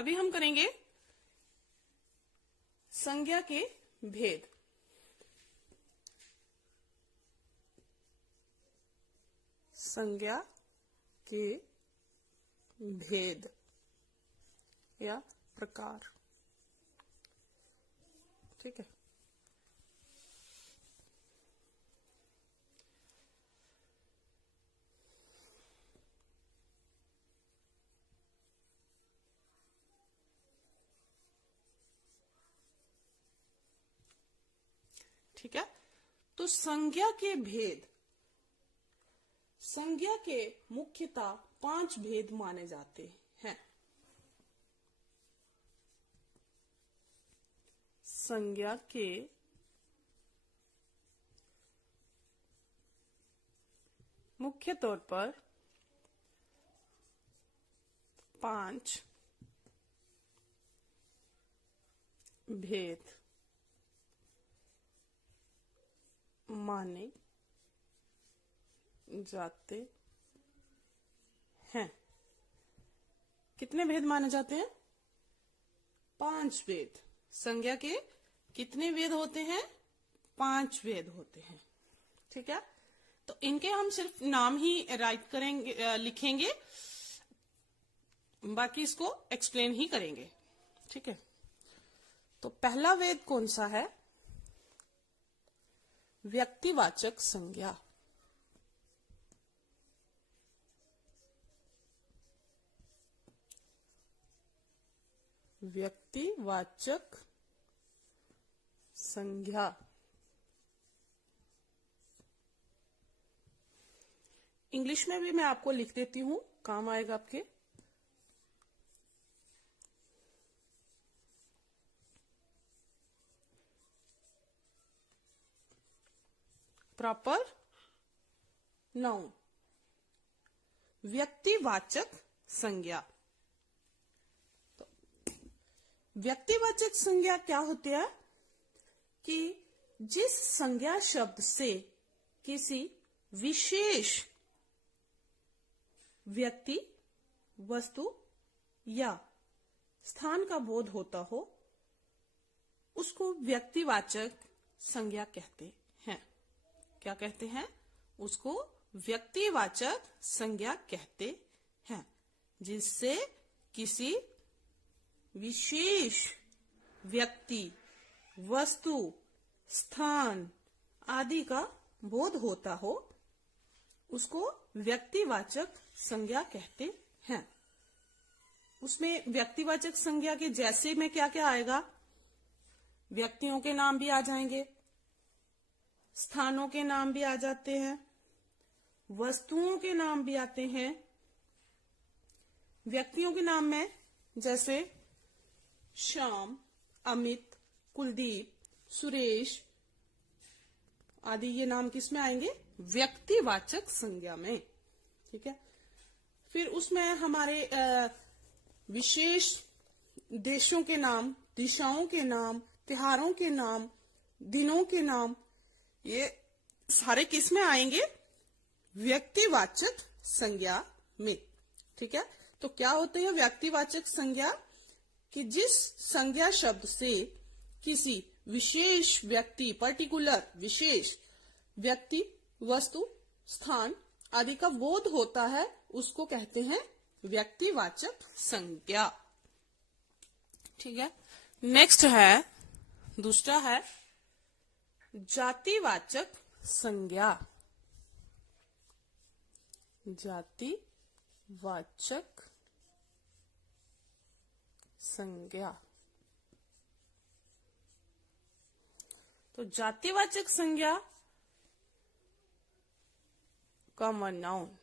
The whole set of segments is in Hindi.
अभी हम करेंगे संज्ञा के भेद। संज्ञा के भेद या प्रकार। ठीक है, ठीक है। तो संज्ञा के भेद, संज्ञा के मुख्यतः 5 भेद माने जाते हैं। संज्ञा के मुख्य तौर पर 5 भेद माने जाते हैं। कितने भेद माने जाते हैं? 5 भेद। संज्ञा के कितने भेद होते हैं? 5 भेद होते हैं। ठीक है, तो इनके हम सिर्फ नाम ही राइट करेंगे, लिखेंगे, बाकी इसको एक्सप्लेन ही करेंगे। ठीक है, तो पहला भेद कौन सा है? व्यक्तिवाचक संज्ञा। व्यक्तिवाचक संज्ञा। इंग्लिश में भी मैं आपको लिख देती हूं, काम आएगा आपके। प्रॉपर नाउन, व्यक्तिवाचक संज्ञा। तो व्यक्तिवाचक संज्ञा क्या होती है कि जिस संज्ञा शब्द से किसी विशेष व्यक्ति, वस्तु या स्थान का बोध होता हो, उसको व्यक्तिवाचक संज्ञा कहते हैं। क्या कहते हैं? उसको व्यक्तिवाचक संज्ञा कहते हैं, जिससे किसी विशेष व्यक्ति, वस्तु, स्थान आदि का बोध होता हो, उसको व्यक्तिवाचक संज्ञा कहते हैं। उसमें व्यक्तिवाचक संज्ञा के जैसे में क्या क्या आएगा? व्यक्तियों के नाम भी आ जाएंगे, स्थानों के नाम भी आ जाते हैं, वस्तुओं के नाम भी आते हैं। व्यक्तियों के नाम में जैसे श्याम, अमित, कुलदीप, सुरेश आदि, ये नाम किस में आएंगे? व्यक्तिवाचक संज्ञा में। ठीक है, फिर उसमें हमारे विशेष देशों के नाम, दिशाओं के नाम, त्योहारों के नाम, दिनों के नाम, ये सारे किस में आएंगे? व्यक्तिवाचक संज्ञा में। ठीक है, तो क्या होते हैं व्यक्तिवाचक संज्ञा? कि जिस संज्ञा शब्द से किसी विशेष व्यक्ति, पर्टिकुलर विशेष व्यक्ति, वस्तु, स्थान आदि का बोध होता है, उसको कहते हैं व्यक्तिवाचक संज्ञा। ठीक है, नेक्स्ट है, दूसरा है जातिवाचक संज्ञा। जातिवाचक संज्ञा। तो जातिवाचक संज्ञा कॉमन नाउन।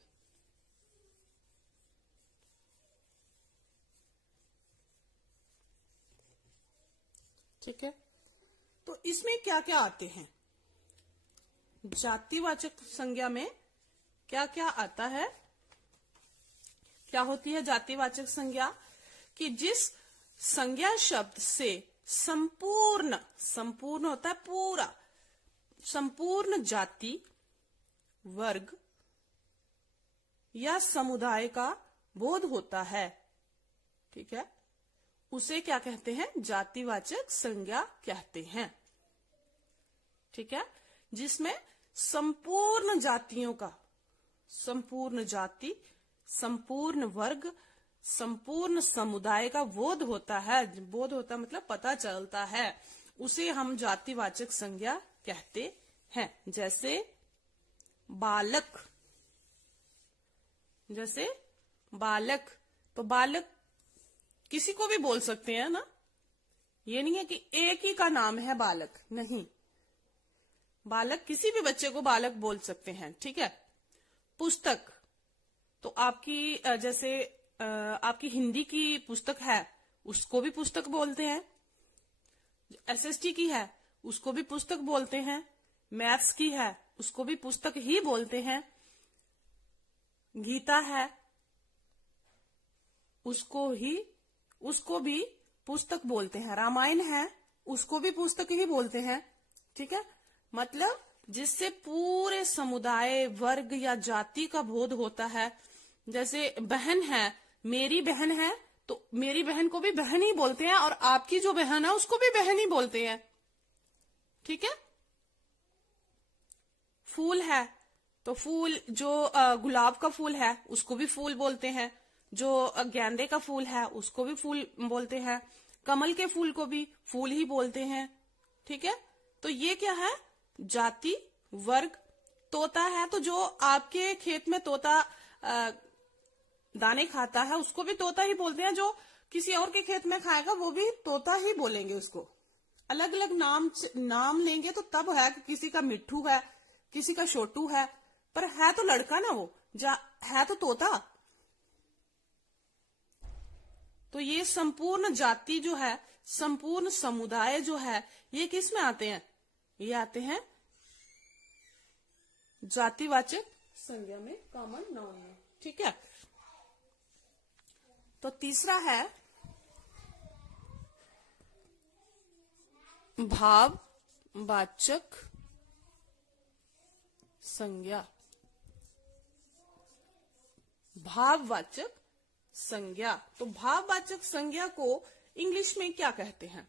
ठीक है, तो इसमें क्या क्या आते हैं? जातिवाचक संज्ञा में क्या क्या आता है? क्या होती है जातिवाचक संज्ञा? कि जिस संज्ञा शब्द से संपूर्ण, संपूर्ण होता है पूरा, संपूर्ण जाति, वर्ग या समुदाय का बोध होता है। ठीक है, उसे क्या कहते हैं? जातिवाचक संज्ञा कहते हैं। ठीक है, जिसमें संपूर्ण जातियों का, संपूर्ण जाति, संपूर्ण वर्ग, संपूर्ण समुदाय का बोध होता है। बोध होता मतलब पता चलता है, उसे हम जातिवाचक संज्ञा कहते हैं। जैसे बालक, जैसे बालक, तो बालक किसी को भी बोल सकते हैं ना, ये नहीं है कि एक ही का नाम है बालक, नहीं, बालक किसी भी बच्चे को बालक बोल सकते हैं। ठीक है। पुस्तक, तो आपकी जैसे आपकी हिंदी की पुस्तक है, उसको भी पुस्तक बोलते हैं। एसएसटी की है, उसको भी पुस्तक बोलते हैं। मैथ्स की है, उसको भी पुस्तक ही बोलते हैं। गीता है, उसको भी पुस्तक बोलते हैं। रामायण है, उसको भी पुस्तक ही बोलते हैं। ठीक है, मतलब जिससे पूरे समुदाय, वर्ग या जाति का बोध होता है। जैसे बहन है, मेरी बहन है, तो मेरी बहन को भी बहन ही बोलते हैं, और आपकी जो बहन है उसको भी बहन ही बोलते हैं। ठीक है। फूल है, तो फूल जो गुलाब का फूल है उसको भी फूल बोलते हैं। जो गेंदे का फूल है उसको भी फूल बोलते हैं। कमल के फूल को भी फूल ही बोलते हैं। ठीक है, तो ये क्या है? जाति, वर्ग। तोता है, तो जो आपके खेत में तोता दाने खाता है उसको भी तोता ही बोलते हैं। जो किसी और के खेत में खाएगा वो भी तोता ही बोलेंगे उसको। अलग अलग नाम लेंगे तो तब है कि किसी का मिट्ठू है, किसी का छोटू है, पर है तो लड़का ना वो, है तो तोता। तो ये संपूर्ण जाति जो है, संपूर्ण समुदाय जो है, ये किस में आते हैं? ये आते हैं जातिवाचक संज्ञा में, कॉमन नाउन में। ठीक है। तो तीसरा है भाववाचक संज्ञा। भाववाचक संज्ञा, तो भाववाचक संज्ञा को इंग्लिश में क्या कहते हैं?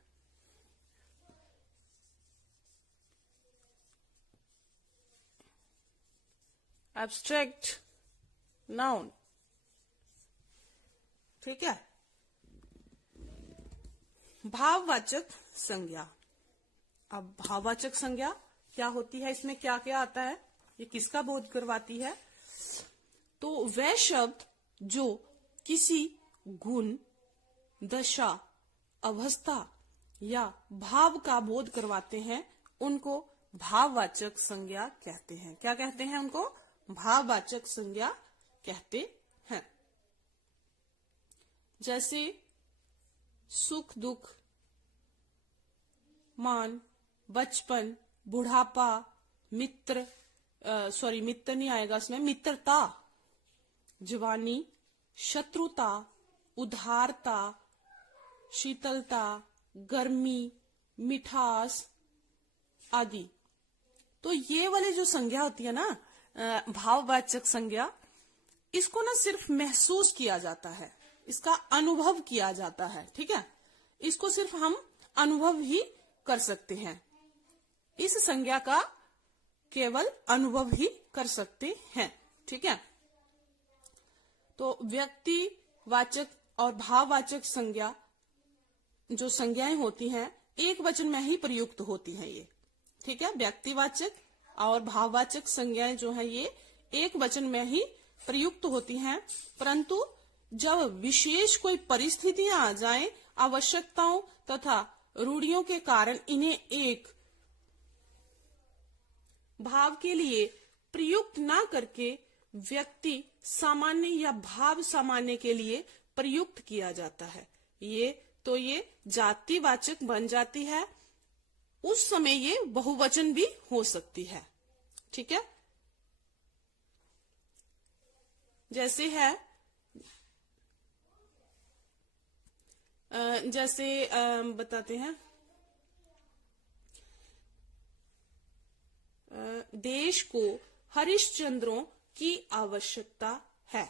Abstract noun. ठीक है। भाववाचक संज्ञा। अब भाववाचक संज्ञा क्या होती है, इसमें क्या क्या आता है, ये किसका बोध करवाती है? तो वह शब्द जो किसी गुण, दशा, अवस्था या भाव का बोध करवाते हैं उनको भाववाचक संज्ञा कहते हैं। क्या कहते हैं उनको? भाववाचक संज्ञा कहते हैं। जैसे सुख, दुख, मान, बचपन, बुढ़ापा, मित्र, मित्र नहीं आएगा इसमें, मित्रता, जवानी, शत्रुता, उदारता, शीतलता, गर्मी, मिठास आदि। तो ये वाली जो संज्ञा होती है ना, भाववाचक संज्ञा, इसको ना सिर्फ महसूस किया जाता है, इसका अनुभव किया जाता है। ठीक है, इसको सिर्फ हम अनुभव ही कर सकते हैं। इस संज्ञा का केवल अनुभव ही कर सकते हैं। ठीक है। तो व्यक्तिवाचक और भाववाचक संज्ञा जो संज्ञाएं होती हैं एक वचन में ही प्रयुक्त होती हैं ये। ठीक है, व्यक्तिवाचक और भाववाचक संज्ञाएं जो है ये एक वचन में ही प्रयुक्त होती हैं, परंतु जब विशेष कोई परिस्थितियां आ जाएं, आवश्यकताओं तथा रूढ़ियों के कारण इन्हें एक भाव के लिए प्रयुक्त ना करके व्यक्ति सामान्य या भाव सामान्य के लिए प्रयुक्त किया जाता है। ये जातिवाचक बन जाती है। उस समय ये बहुवचन भी हो सकती है। ठीक है, जैसे है बताते हैं, देश को हरिश्चंद्रों की आवश्यकता है।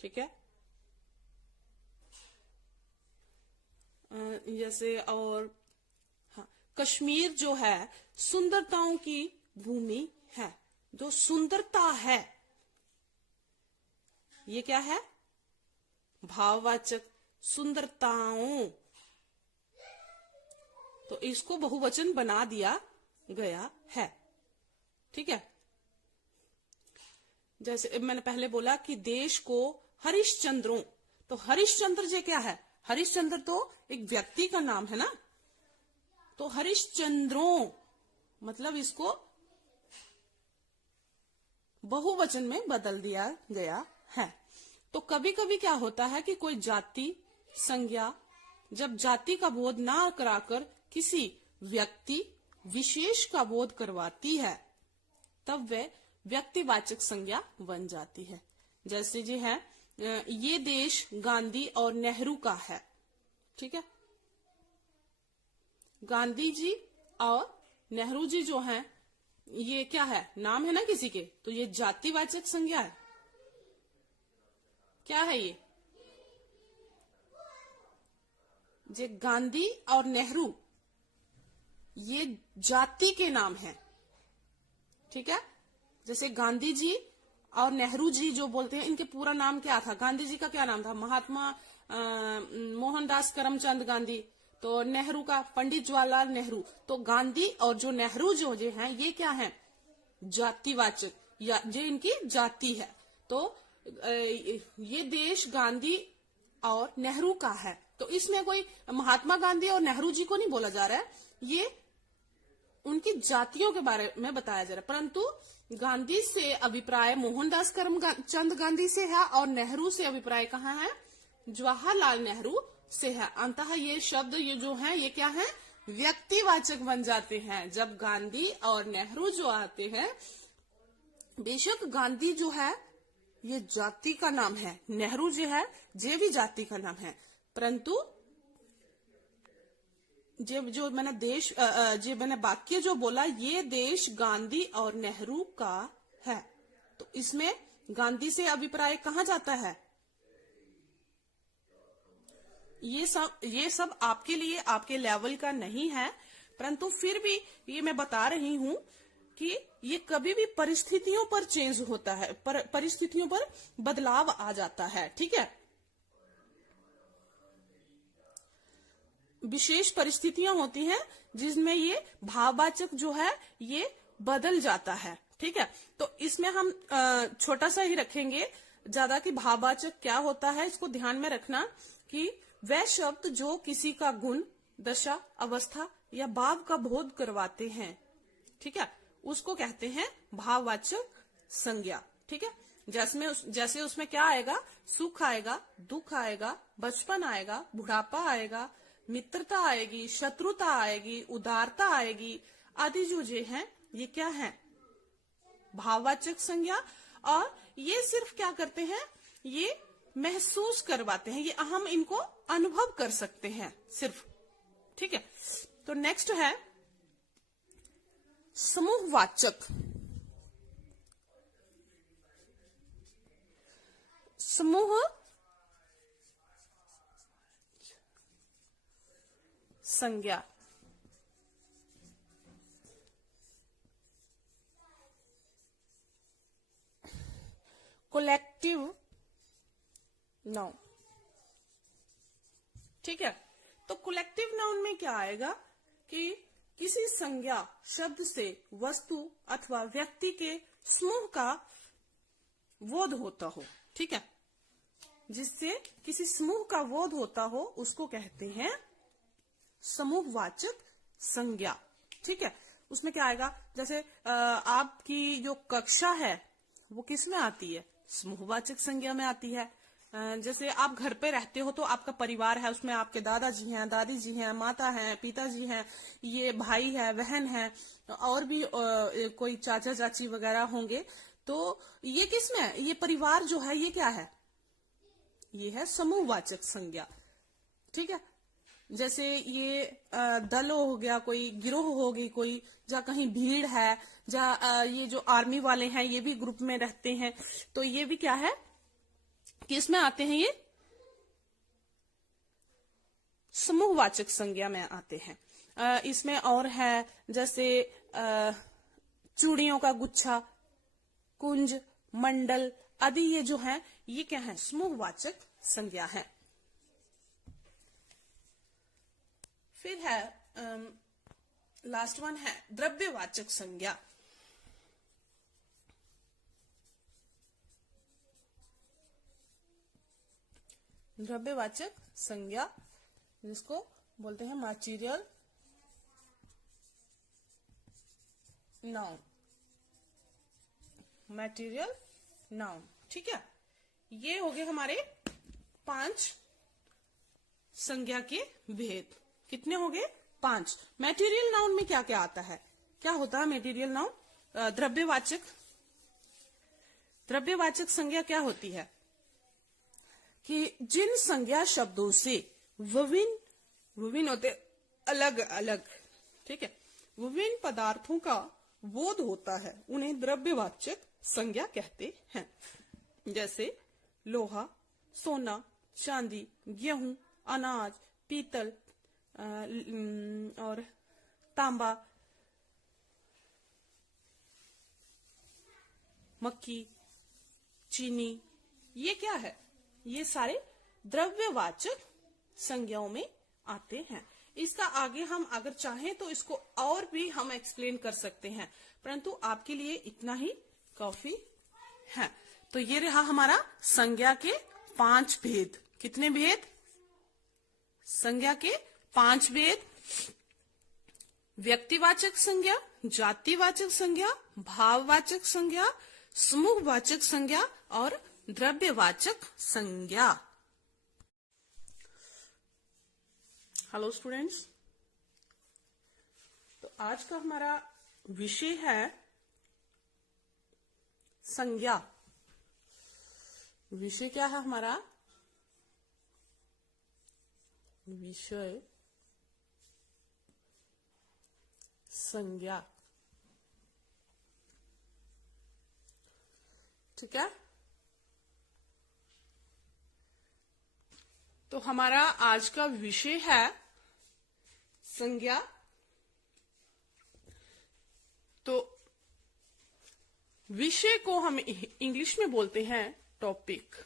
ठीक है, जैसे और हाँ, कश्मीर जो है सुंदरताओं की भूमि है। जो सुंदरता है ये क्या है? भाववाचक, सुंदरताओं। तो इसको बहुवचन बना दिया गया है। ठीक है। जैसे मैंने पहले बोला कि देश को हरिश्चंद्रों, तो हरिश्चंद्र जी क्या है? हरिश्चंद्र तो एक व्यक्ति का नाम है ना, तो हरिश्चंद्रों मतलब इसको बहुवचन में बदल दिया गया है। तो कभी कभी क्या होता है कि कोई जाति संज्ञा जब जाति का बोध ना कराकर किसी व्यक्ति विशेष का बोध करवाती है तब वह व्यक्तिवाचक संज्ञा बन जाती है। जैसे जी है ये देश गांधी और नेहरू का है। ठीक है। गांधी जी और नेहरू जी जो हैं ये क्या है? नाम है ना किसी के, तो ये जातिवाचक संज्ञा है। क्या है ये? गांधी और नेहरू ये जाति के नाम है। ठीक है। जैसे गांधी जी और नेहरू जी जो बोलते हैं, इनके पूरा नाम क्या था? गांधी जी का क्या नाम था? महात्मा मोहनदास करमचंद गांधी। तो नेहरू का पंडित जवाहरलाल नेहरू। तो गांधी और जो नेहरू जो हैं ये क्या है? जातिवाचक, या जो इनकी जाति है। तो ये देश गांधी और नेहरू का है। तो इसमें कोई महात्मा गांधी और नेहरू जी को नहीं बोला जा रहा है, ये उनकी जातियों के बारे में बताया जा रहा है। परंतु गांधी से अभिप्राय मोहनदास करमचंद गांधी से है और नेहरू से अभिप्राय कहाँ है? जवाहरलाल नेहरू से है। अंततः ये शब्द ये जो है ये क्या है? व्यक्तिवाचक बन जाते हैं। जब गांधी और नेहरू जो आते हैं, बेशक गांधी जो है ये जाति का नाम है, नेहरू जो है ये भी जाति का नाम है, परंतु जो मैंने मैंने वाक्य जो बोला ये देश गांधी और नेहरू का है, तो इसमें गांधी से अभिप्राय कहाँ जाता है? ये सब आपके लिए आपके लेवल का नहीं है, परंतु फिर भी ये मैं बता रही हूं कि ये कभी भी परिस्थितियों पर चेंज होता है, परिस्थितियों पर बदलाव आ जाता है। ठीक है। विशेष परिस्थितियां होती हैं जिसमें ये भाववाचक जो है ये बदल जाता है। ठीक है। तो इसमें हम छोटा सा ही रखेंगे, ज्यादा कि भाववाचक क्या होता है इसको ध्यान में रखना कि वह शब्द जो किसी का गुण, दशा, अवस्था या भाव का बोध करवाते हैं, ठीक है, उसको कहते हैं भाववाचक संज्ञा। ठीक है। जैसे उसमें क्या आएगा? सुख आएगा, दुख आएगा, बचपन आएगा, बुढ़ापा आएगा, मित्रता आएगी, शत्रुता आएगी, उदारता आएगी, आदि जो हैं ये क्या है? भाववाचक संज्ञा। और ये सिर्फ क्या करते हैं? ये महसूस करवाते हैं, ये हम इनको अनुभव कर सकते हैं सिर्फ। ठीक है। तो नेक्स्ट है समूहवाचक। समूह संज्ञा। Collective noun. ठीक है। तो कोलेक्टिव नाउन में क्या आएगा कि किसी संज्ञा शब्द से वस्तु अथवा व्यक्ति के समूह का बोध होता हो। ठीक है। जिससे किसी समूह का बोध होता हो उसको कहते हैं समूहवाचक संज्ञा। ठीक है। उसमें क्या आएगा? जैसे आपकी जो कक्षा है वो किस में आती है? समूहवाचक संज्ञा में आती है। जैसे आप घर पे रहते हो तो आपका परिवार है, उसमें आपके दादाजी हैं, दादी जी हैं, माता हैं, पिताजी हैं, ये भाई है, बहन है, और भी कोई चाचा चाची वगैरह होंगे। तो ये किस में? ये परिवार जो है ये क्या है? ये है समूहवाचक संज्ञा। ठीक है। जैसे ये दल हो गया, कोई गिरोह होगी, कोई जहाँ कहीं भीड़ है, जहाँ ये जो आर्मी वाले हैं ये भी ग्रुप में रहते हैं, तो ये भी क्या है? किस में आते हैं? ये समूहवाचक संज्ञा में आते हैं। इसमें और है जैसे चूड़ियों का गुच्छा, कुंज, मंडल आदि, ये जो है ये क्या है, समूहवाचक संज्ञा है। फिर है लास्ट वन है द्रव्यवाचक संज्ञा। द्रव्यवाचक संज्ञा जिसको बोलते हैं मटीरियल नाउन, मटेरियल नाउन। ठीक है, ये हो गए हमारे 5 संज्ञा के भेद। कितने हो गए? 5। मटेरियल नाउन में क्या क्या आता है? क्या होता है मटेरियल नाउन? द्रव्यवाचक संज्ञा क्या होती है कि जिन संज्ञा शब्दों से विभिन्न होते अलग अलग, ठीक है, विभिन्न पदार्थों का बोध होता है, उन्हें द्रव्यवाचक संज्ञा कहते हैं। जैसे लोहा, सोना, चांदी, गेहूं, अनाज, पीतल और तांबा, मक्खी, चीनी, ये क्या है? ये सारे द्रव्यवाचक संज्ञाओं में आते हैं। इसका आगे हम अगर चाहें तो इसको और भी हम एक्सप्लेन कर सकते हैं, परंतु आपके लिए इतना ही काफी है। तो ये रहा हमारा संज्ञा के 5 भेद। कितने भेद? संज्ञा के 5 भेद। व्यक्तिवाचक संज्ञा, जातिवाचक संज्ञा, भाववाचक संज्ञा, समूहवाचक संज्ञा और द्रव्यवाचक संज्ञा। हेलो स्टूडेंट्स, तो आज का हमारा विषय है संज्ञा। विषय क्या है हमारा? विषय संज्ञा। ठीक है, तो हमारा आज का विषय है संज्ञा। तो विषय को हम इंग्लिश में बोलते हैं टॉपिक।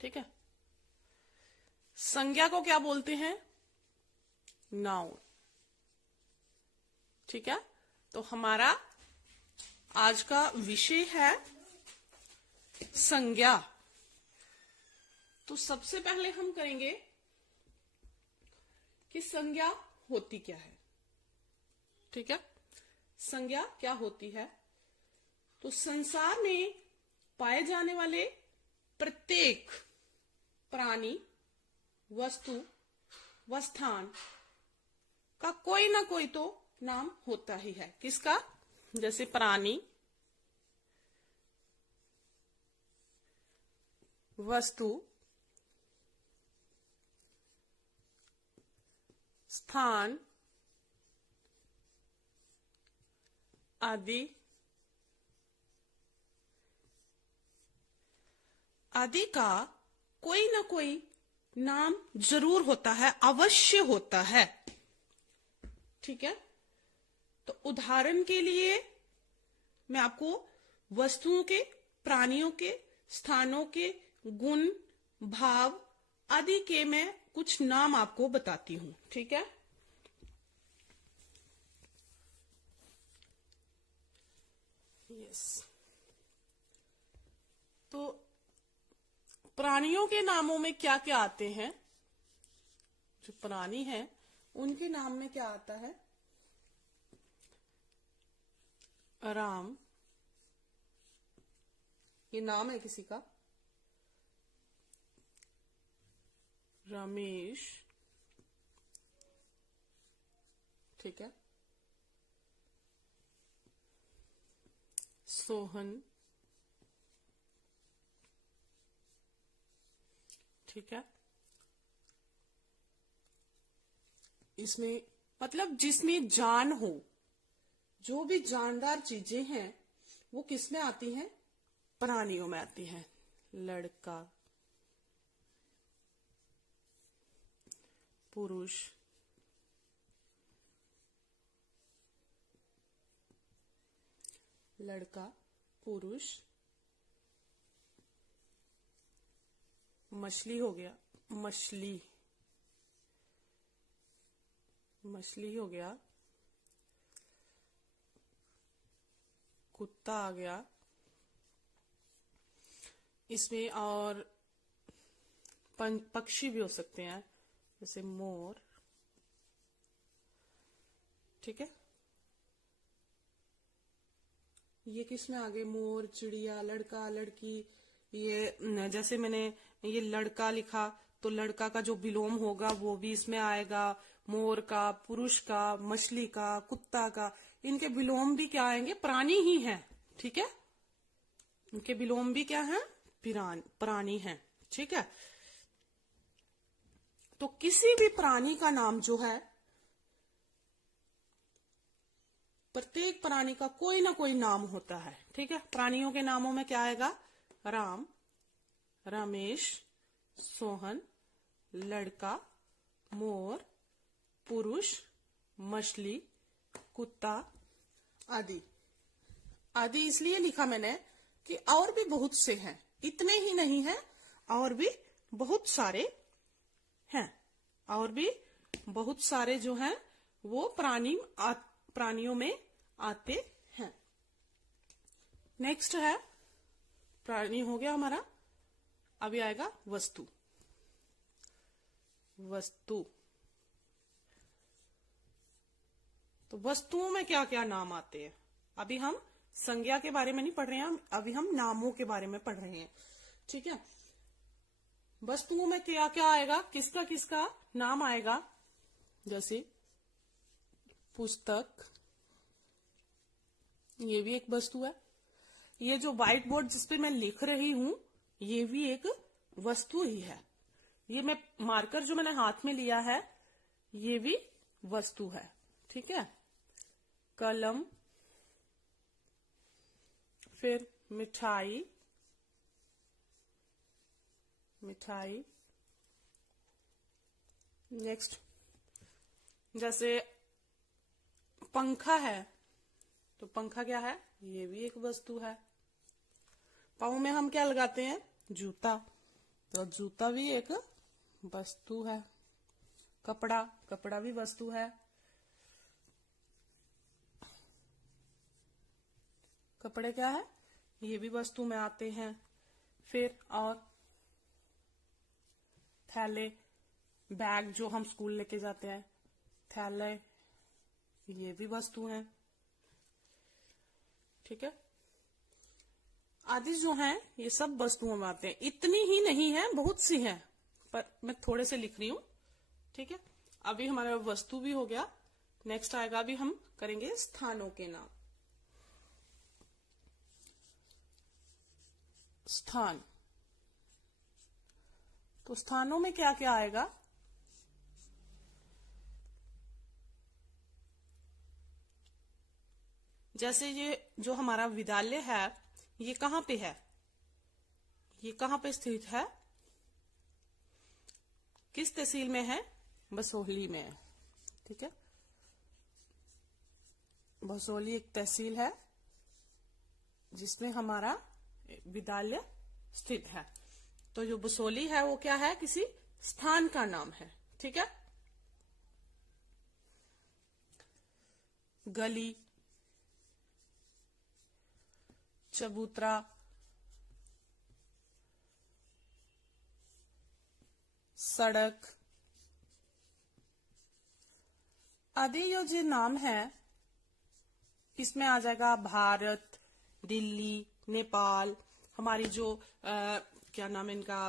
ठीक है, संज्ञा को क्या बोलते हैं? नाउन। ठीक है, तो हमारा आज का विषय है संज्ञा। तो सबसे पहले हम करेंगे कि संज्ञा होती क्या है। ठीक है, संज्ञा क्या होती है? तो संसार में पाए जाने वाले प्रत्येक प्राणी, वस्तु व स्थान का कोई ना कोई तो नाम होता ही है। किसका? जैसे प्राणी, वस्तु, स्थान आदि का कोई ना कोई नाम जरूर होता है, अवश्य होता है। ठीक है, तो उदाहरण के लिए मैं आपको वस्तुओं के, प्राणियों के, स्थानों के गुण, भाव आदि के मैं कुछ नाम आपको बताती हूं। ठीक है, यस। तो प्राणियों के नामों में क्या क्या आते हैं? जो प्राणी हैं उनके नाम में क्या आता है? राम, ये नाम है किसी का। रमेश, ठीक है, सोहन, ठीक है। इसमें मतलब जिसमें जान हो, जो भी जानदार चीजें हैं वो किस में आती हैं? प्राणियों में आती हैं। लड़का, पुरुष, लड़का, पुरुष, मछली हो गया, मछली, मछली हो गया, कुत्ता आ गया, इसमें और पक्षी भी हो सकते हैं जैसे मोर, ठीक है। ये किस में आ गए, मोर, चिड़िया, लड़का, लड़की। ये जैसे मैंने ये लड़का लिखा तो लड़का का जो विलोम होगा वो भी इसमें आएगा, मोर का, पुरुष का, मछली का, कुत्ता का। इनके विलोम भी क्या आएंगे, प्राणी ही हैं, ठीक है। इनके विलोम भी क्या है, प्राणी हैं, ठीक है। तो किसी भी प्राणी का नाम जो है, प्रत्येक प्राणी का कोई ना कोई नाम होता है, ठीक है। प्राणियों के नामों में क्या आएगा, राम, रमेश, सोहन, लड़का, मोर, पुरुष, मछली, कुत्ता आदि। आदि इसलिए लिखा मैंने कि और भी बहुत से हैं, इतने ही नहीं हैं, और भी बहुत सारे हैं, और भी बहुत सारे जो हैं वो प्राणियों में आते हैं। नेक्स्ट है, प्राणी हो गया हमारा, अभी आएगा वस्तु। वस्तु, तो वस्तुओं में क्या क्या नाम आते हैं। अभी हम संज्ञा के बारे में नहीं पढ़ रहे हैं, अभी हम नामों के बारे में पढ़ रहे हैं, ठीक है। वस्तुओं में क्या क्या आएगा, किसका किसका नाम आएगा, जैसे पुस्तक, ये भी एक वस्तु है। ये जो व्हाइट बोर्ड जिसपे मैं लिख रही हूं, ये भी एक वस्तु ही है। ये मैं मार्कर जो मैंने हाथ में लिया है, ये भी वस्तु है, ठीक है। कलम, फिर मिठाई, मिठाई। नेक्स्ट, जैसे पंखा है, तो पंखा क्या है, ये भी एक वस्तु है। पाँव में हम क्या लगाते हैं, जूता, तो जूता भी एक वस्तु है। कपड़ा, कपड़ा भी वस्तु है। कपड़े क्या है, ये भी वस्तु में आते हैं। फिर और थैले, बैग जो हम स्कूल लेके जाते हैं, थैले, ये भी वस्तु हैं, ठीक है। आदि जो हैं ये सब वस्तुओं में आते हैं। इतनी ही नहीं है, बहुत सी हैं, पर मैं थोड़े से लिख रही हूं, ठीक है। अभी हमारा वस्तु भी हो गया। नेक्स्ट आएगा, अभी हम करेंगे स्थानों के नाम। स्थान, तो स्थानों में क्या क्या आएगा, जैसे ये जो हमारा विद्यालय है, ये कहाँ पे है, ये कहाँ पे स्थित है, किस तहसील में है, बसोहली में है, ठीक है। बसोहली एक तहसील है जिसमें हमारा विद्यालय स्थित है। तो जो बसोहली है वो क्या है, किसी स्थान का नाम है, ठीक है। गली, चबूतरा, सड़क आदि जो नाम है, इसमें आ जाएगा भारत, दिल्ली, नेपाल, हमारी जो क्या नाम है इनका,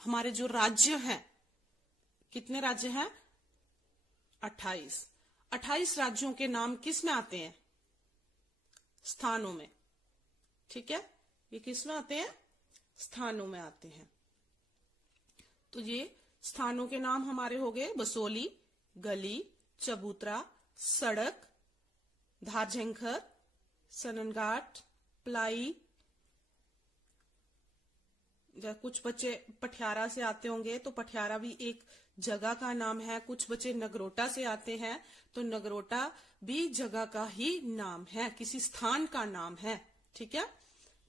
हमारे जो राज्य हैं, कितने राज्य हैं, 28 राज्यों के नाम किस में आते हैं, स्थानों में, ठीक है। ये किस में आते हैं, स्थानों में आते हैं। तो ये स्थानों के नाम हमारे हो गए, बसोहली, गली, चबूतरा, सड़क, धारझंखर, सननघाट, प्लाई, कुछ बच्चे पटियाला से आते होंगे तो पटियाला भी एक जगह का नाम है। कुछ बच्चे नगरोटा से आते हैं तो नगरोटा भी जगह का ही नाम है, किसी स्थान का नाम है। ठीक है,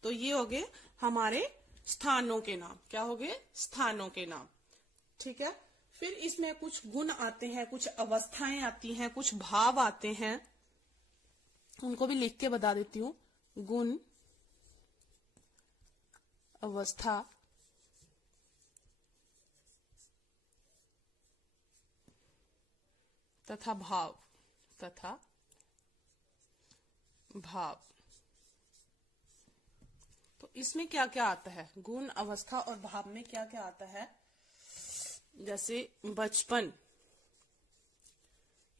तो ये हो गए हमारे स्थानों के नाम। क्या हो गए? स्थानों के नाम। ठीक है, फिर इसमें कुछ गुण आते हैं, कुछ अवस्थाएं आती हैं, कुछ भाव आते हैं, उनको भी लिख के बता देती हूँ। गुण, अवस्था, तथा भाव, तथा भाव। तो इसमें क्या क्या आता है? गुण, अवस्था और भाव में क्या क्या आता है? जैसे बचपन,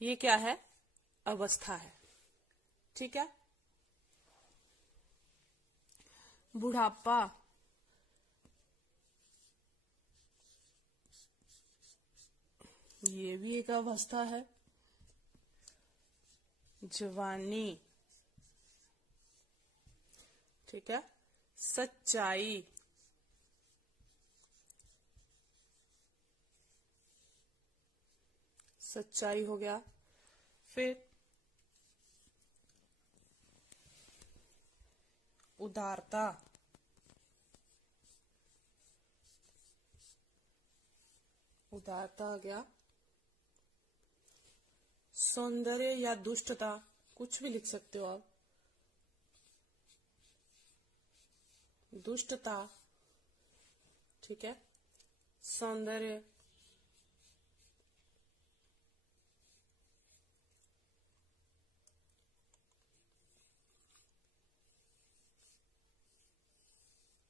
ये क्या है? अवस्था है। ठीक है, बुढ़ापा, ये भी एक अवस्था है। जवानी, ठीक है, सच्चाई, सच्चाई हो गया। फिर उदारता, उदारता आ गया। सौंदर्य या दुष्टता, कुछ भी लिख सकते हो आप। दुष्टता, ठीक है, सौंदर्य,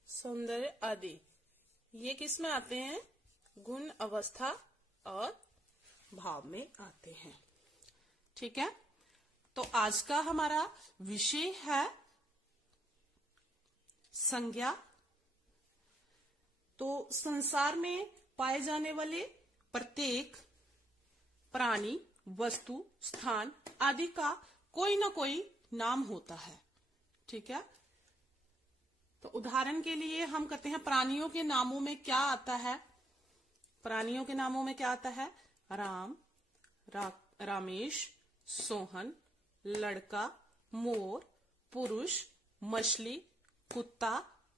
सौंदर्य आदि, ये किस में आते हैं? गुण, अवस्था और भाव में आते हैं। ठीक है, तो आज का हमारा विषय है संज्ञा। तो संसार में पाए जाने वाले प्रत्येक प्राणी, वस्तु, स्थान आदि का कोई ना कोई नाम होता है। ठीक है, तो उदाहरण के लिए हम कहते हैं प्राणियों के नामों में क्या आता है? प्राणियों के नामों में क्या आता है? राम, रामेश, सोहन, लड़का, मोर, पुरुष, मछली, कुत्ता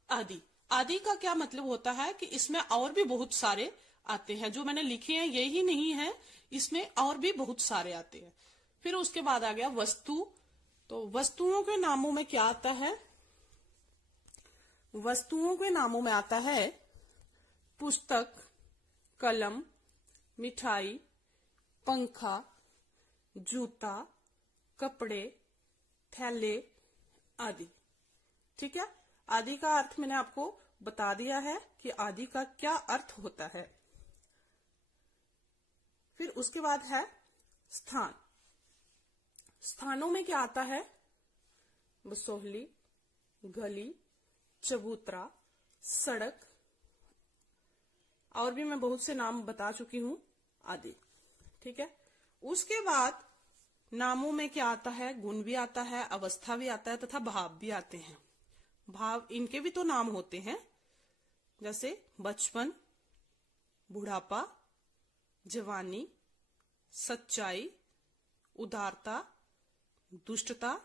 आदि। आदि का क्या मतलब होता है कि इसमें और भी बहुत सारे आते हैं, जो मैंने लिखे हैं यही नहीं है, इसमें और भी बहुत सारे आते हैं। फिर उसके बाद आ गया वस्तु। तो वस्तुओं के नामों में क्या आता है? वस्तुओं के नामों में आता है पुस्तक, कलम, मिठाई, पंखा, जूता, कपड़े, थैले आदि। ठीक है, आदि का अर्थ मैंने आपको बता दिया है कि आदि का क्या अर्थ होता है। फिर उसके बाद है स्थान। स्थानों में क्या आता है? बसोहली, गली, चबूतरा, सड़क, और भी मैं बहुत से नाम बता चुकी हूं आदि। ठीक है, उसके बाद नामों में क्या आता है? गुण भी आता है, अवस्था भी आता है तथा भाव भी आते हैं। भाव, इनके भी तो नाम होते हैं, जैसे बचपन, बुढ़ापा, जवानी, सच्चाई, उदारता, दुष्टता,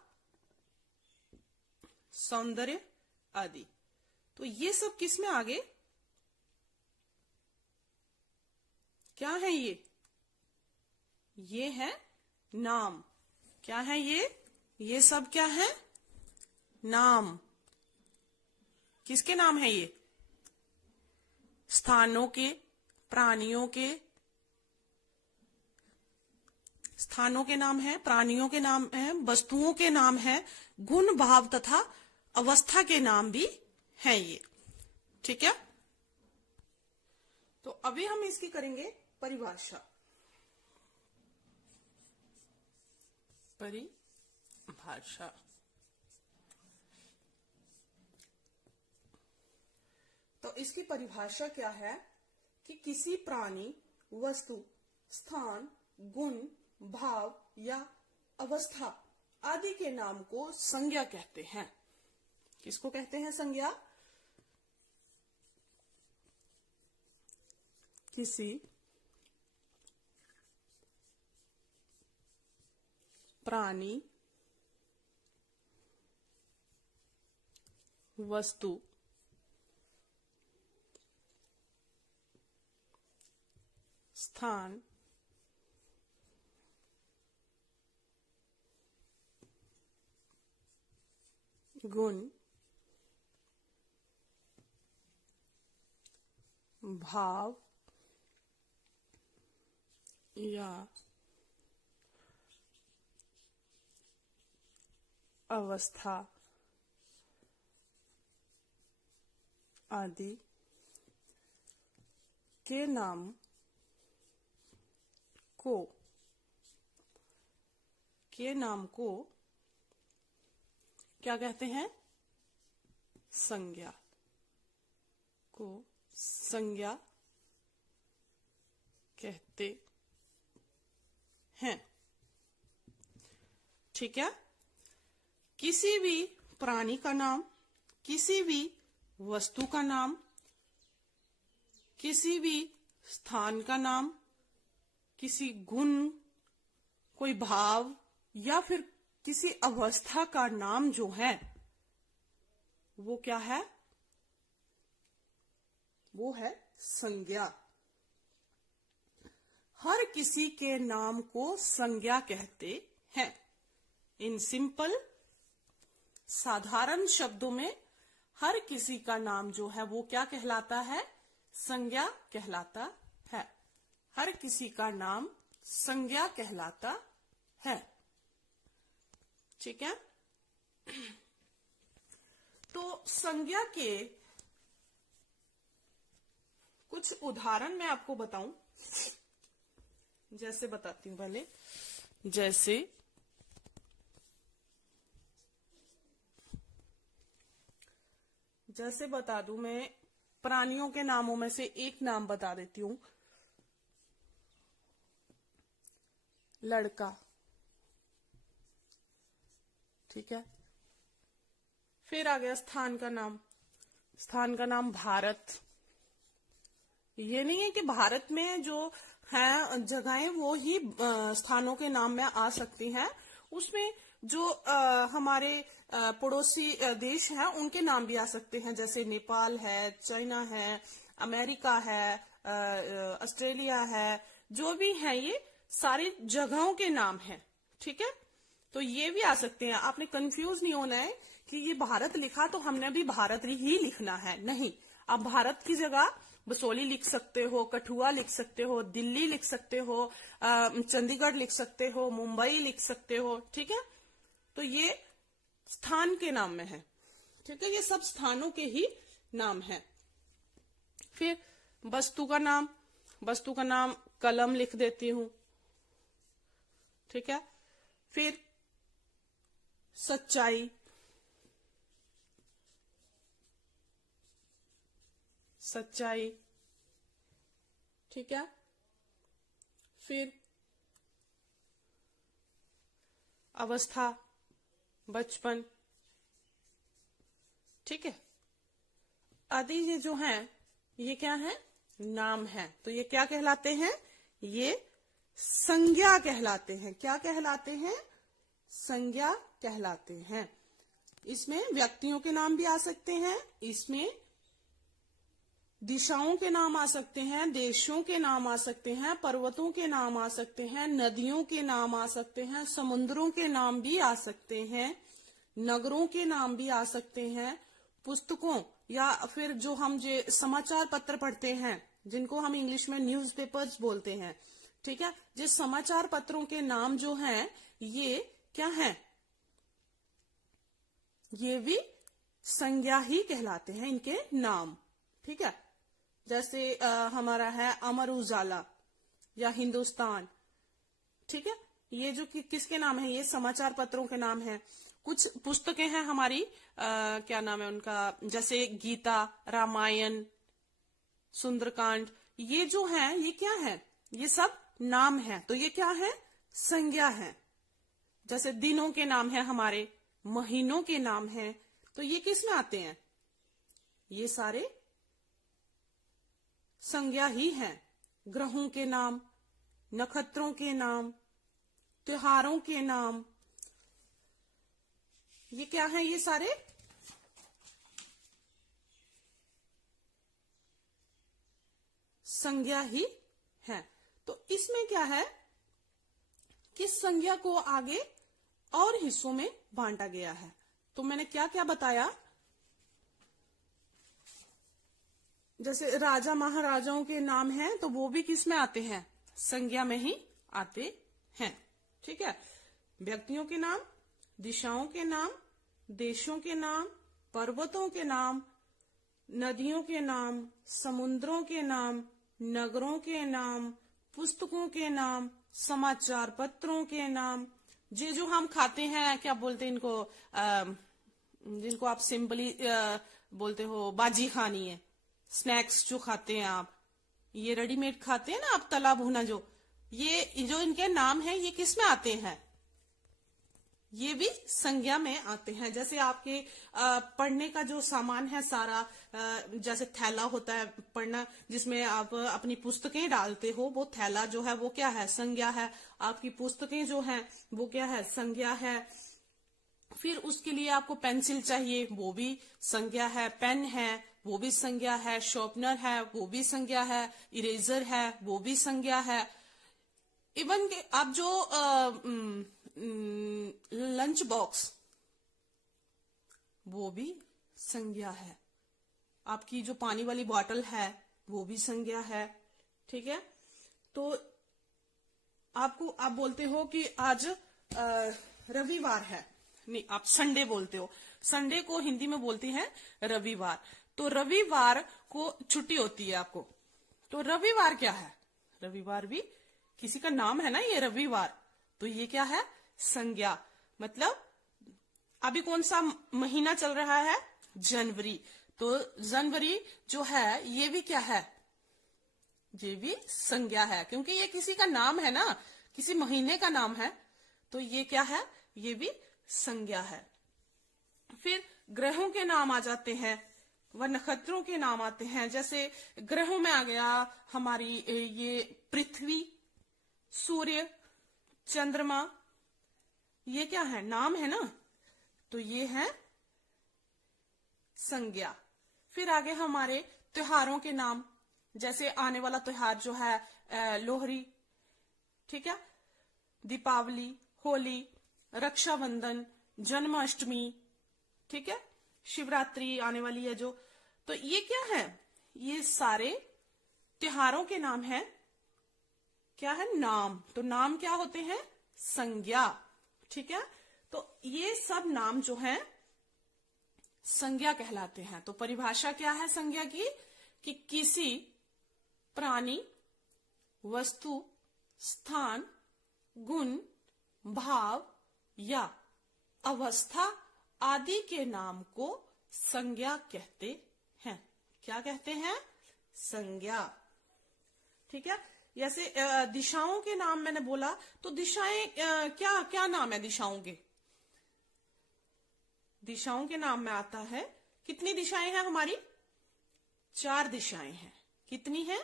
सौंदर्य आदि। तो ये सब किस में आ गए? क्या है ये? ये है नाम। क्या है ये? ये सब क्या है? नाम। किसके नाम है ये? स्थानों के, प्राणियों के। स्थानों के नाम है, प्राणियों के नाम है, वस्तुओं के नाम है, गुण, भाव तथा अवस्था के नाम भी हैं ये। ठीक है, तो अभी हम इसकी करेंगे परिभाषा। परिभाषा, तो इसकी परिभाषा क्या है कि किसी प्राणी, वस्तु, स्थान, गुण, भाव या अवस्था आदि के नाम को संज्ञा कहते हैं। किसको कहते हैं? संज्ञा। किसी प्राणी, वस्तु, स्थान, गुण, भाव या अवस्था आदि के नाम को क्या कहते हैं? संज्ञा को संज्ञा कहते हैं। ठीक है। किसी भी प्राणी का नाम, किसी भी वस्तु का नाम, किसी भी स्थान का नाम, किसी गुण, कोई भाव या फिर किसी अवस्था का नाम जो है वो क्या है? वो है संज्ञा। हर किसी के नाम को संज्ञा कहते हैं। इन सिंपल, साधारण शब्दों में हर किसी का नाम जो है वो क्या कहलाता है? संज्ञा कहलाता है। हर किसी का नाम संज्ञा कहलाता है। ठीक है। तो संज्ञा के कुछ उदाहरण मैं आपको बताऊं। जैसे बताती हूं पहले। जैसे बता दूं, मैं प्राणियों के नामों में से एक नाम बता देती हूं। लड़का। ठीक है। फिर आ गया स्थान का नाम। स्थान का नाम भारत। ये नहीं है कि भारत में जो है जगहें वो ही स्थानों के नाम में आ सकती हैं। उसमें जो हमारे पड़ोसी देश हैं उनके नाम भी आ सकते हैं। जैसे नेपाल है, चाइना है, अमेरिका है, ऑस्ट्रेलिया है, जो भी है ये सारी जगहों के नाम हैं। ठीक है। तो ये भी आ सकते हैं। आपने कंफ्यूज नहीं होना है कि ये भारत लिखा तो हमने भी भारत ही लिखना है। नहीं, आप भारत की जगह बसोली लिख सकते हो, कठुआ लिख सकते हो, दिल्ली लिख सकते हो, चंडीगढ़ लिख सकते हो, मुंबई लिख सकते हो। ठीक है। तो ये स्थान के नाम में है। ठीक है। ये सब स्थानों के ही नाम है। फिर वस्तु का नाम। वस्तु का नाम कलम लिख देती हूं। ठीक है। फिर सच्चाई। सच्चाई। ठीक है। फिर अवस्था, बचपन। ठीक है। आदि ये जो है ये क्या है? नाम है। तो ये क्या कहलाते हैं? ये संज्ञा कहलाते हैं। क्या कहलाते हैं? संज्ञा कहलाते हैं। इसमें व्यक्तियों के नाम भी आ सकते हैं। इसमें दिशाओं के नाम आ सकते हैं, देशों के नाम आ सकते हैं, पर्वतों के नाम आ सकते हैं, नदियों के नाम आ सकते हैं, समुद्रों के नाम भी आ सकते हैं, नगरों के नाम भी आ सकते हैं, पुस्तकों या फिर जो हम जो समाचार पत्र पढ़ते हैं जिनको हम इंग्लिश में न्यूज़पेपर्स बोलते हैं। ठीक है। जिस समाचार पत्रों के नाम जो हैं ये क्या हैं? ये भी संज्ञा ही कहलाते हैं, इनके नाम। ठीक है। जैसे हमारा है अमर उजाला या हिंदुस्तान। ठीक है। ये जो किसके नाम है? ये समाचार पत्रों के नाम है। कुछ पुस्तकें हैं हमारी, क्या नाम है उनका? जैसे गीता, रामायण, सुंदरकांड। ये जो है ये क्या है? ये सब नाम है। तो ये क्या है? संज्ञा है। जैसे दिनों के नाम है हमारे, महीनों के नाम है। तो ये किस में आते हैं? ये सारे संज्ञा ही हैं। ग्रहों के नाम, नक्षत्रों के नाम, त्योहारों के नाम, ये क्या है? ये सारे संज्ञा ही है। तो इसमें क्या है कि संज्ञा को आगे और हिस्सों में बांटा गया है। तो मैंने क्या क्या बताया, जैसे राजा महाराजाओं के नाम हैं तो वो भी किस में आते हैं? संज्ञा में ही आते हैं। ठीक है। व्यक्तियों के नाम, दिशाओं के नाम, देशों के नाम, पर्वतों के नाम, नदियों के नाम, समुद्रों के नाम, नगरों के नाम, पुस्तकों के नाम, समाचार पत्रों के नाम, ये जो हम खाते हैं, क्या बोलते हैं इनको, जिनको आप सिंपली बोलते हो बाजी खानी है, स्नैक्स जो खाते हैं आप, ये रेडीमेड खाते हैं ना आप, तला भुना, ये जो इनके नाम है ये किस में आते हैं? ये भी संज्ञा में आते हैं। जैसे आपके पढ़ने का जो सामान है सारा, जैसे थैला होता है पढ़ना, जिसमें आप अपनी पुस्तकें डालते हो, वो थैला जो है वो क्या है? संज्ञा है। आपकी पुस्तकें जो हैं वो क्या है? संज्ञा है। फिर उसके लिए आपको पेंसिल चाहिए, वो भी संज्ञा है। पेन है, वो भी संज्ञा है। शार्पनर है, वो भी संज्ञा है। इरेजर है, वो भी संज्ञा है। इवन के आप जो लंच बॉक्स, वो भी संज्ञा है। आपकी जो पानी वाली बॉटल है वो भी संज्ञा है। ठीक है। तो आपको आप बोलते हो कि आज रविवार है, नहीं आप संडे बोलते हो, संडे को हिंदी में बोलते हैं रविवार। तो रविवार को छुट्टी होती है आपको, तो रविवार क्या है? रविवार भी किसी का नाम है ना, ये रविवार, तो ये क्या है? संज्ञा। मतलब अभी कौन सा महीना चल रहा है? जनवरी। तो जनवरी जो है ये भी क्या है? ये भी संज्ञा है, क्योंकि ये किसी का नाम है ना, किसी महीने का नाम है, तो ये क्या है? ये भी संज्ञा है। फिर ग्रहों के नाम आ जाते हैं, व नक्षत्रों के नाम आते हैं। जैसे ग्रहों में आ गया हमारी ये पृथ्वी, सूर्य, चंद्रमा, ये क्या है? नाम है ना, तो ये है संज्ञा। फिर आगे हमारे त्योहारों के नाम, जैसे आने वाला त्योहार जो है लोहड़ी, ठीक है, दीपावली, होली, रक्षाबंधन, जन्माष्टमी, ठीक है, शिवरात्रि आने वाली है जो, तो ये क्या है? ये सारे त्योहारों के नाम हैं। क्या है? नाम। तो नाम क्या होते हैं? संज्ञा। ठीक है। तो ये सब नाम जो हैं संज्ञा कहलाते हैं। तो परिभाषा क्या है संज्ञा की? कि किसी प्राणी, वस्तु, स्थान, गुण, भाव या अवस्था आदि के नाम को संज्ञा कहते हैं। क्या कहते हैं? संज्ञा। ठीक है। जैसे दिशाओं के नाम मैंने बोला, तो दिशाएं क्या क्या नाम है दिशाओं के? दिशाओं के नाम में आता है, कितनी दिशाएं हैं हमारी? 4 दिशाएं हैं। कितनी हैं?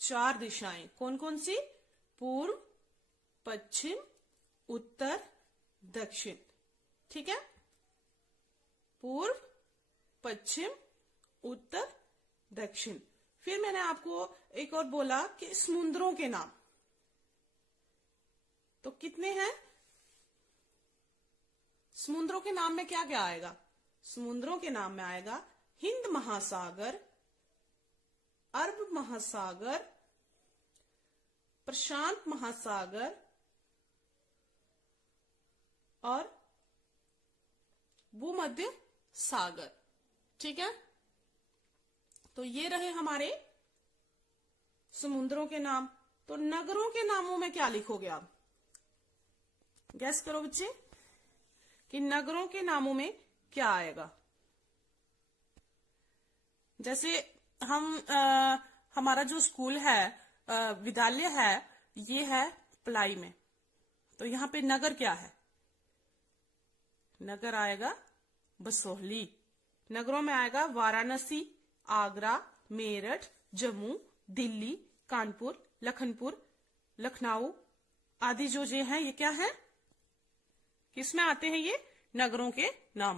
4 दिशाएं। कौन कौन सी? पूर्व, पश्चिम, उत्तर, दक्षिण। ठीक है। पूर्व, पश्चिम, उत्तर, दक्षिण। फिर मैंने आपको एक और बोला कि समुद्रों के नाम, तो कितने हैं? समुद्रों के नाम में क्या क्या आएगा? समुद्रों के नाम में आएगा हिंद महासागर, अरब महासागर, प्रशांत महासागर और भूमध्य सागर। ठीक है। तो ये रहे हमारे समुद्रों के नाम। तो नगरों के नामों में क्या लिखोगे आप? गैस करो बच्चे कि नगरों के नामों में क्या आएगा। जैसे हमारा जो स्कूल है, विद्यालय है, ये है पलाई में, तो यहां पे नगर क्या है? नगर आएगा बसोहली। नगरों में आएगा वाराणसी, आगरा, मेरठ, जम्मू, दिल्ली, कानपुर, लखनपुर, लखनऊ आदि जो हैं ये क्या है, किसमें आते हैं, ये नगरों के नामों।